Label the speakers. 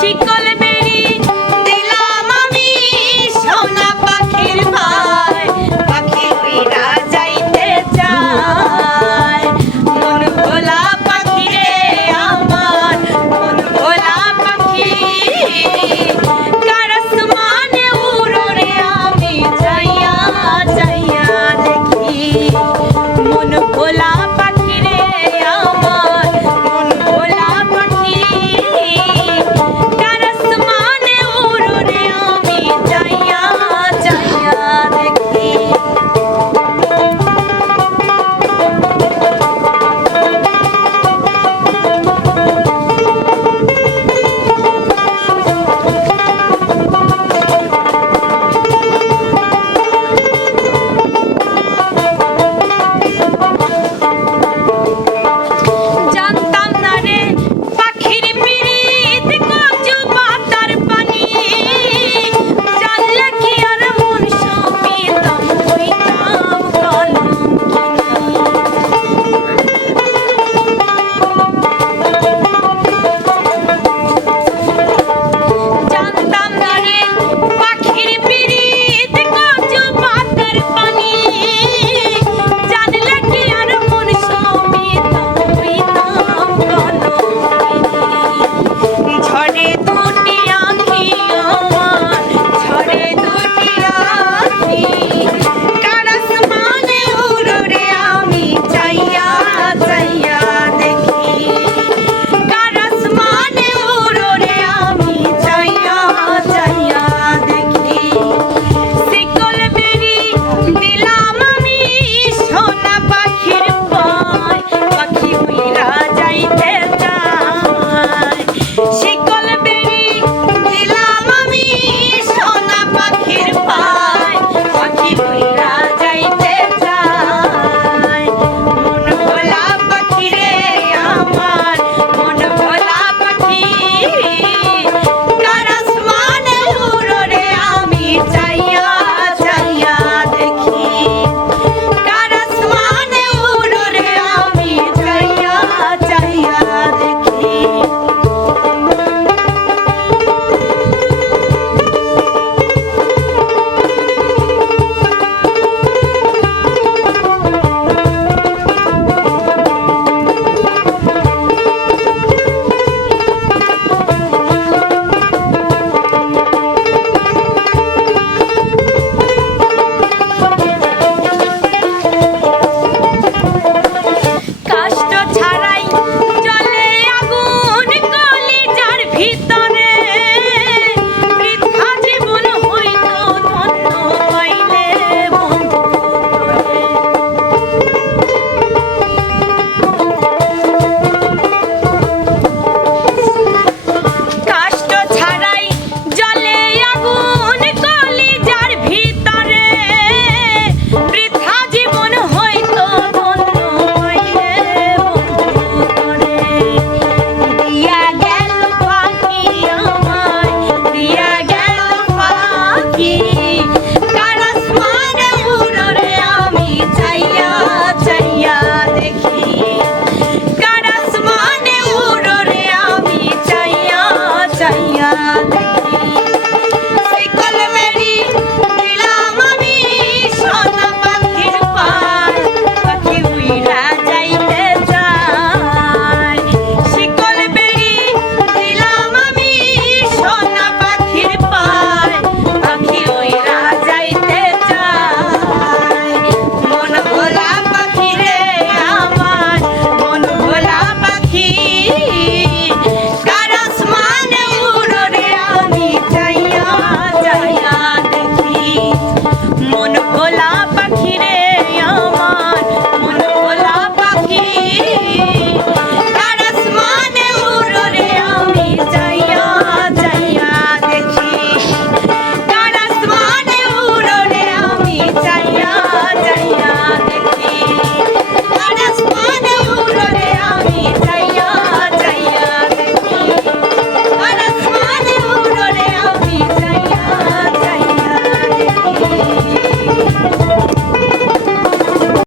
Speaker 1: শিক্ষা Chico.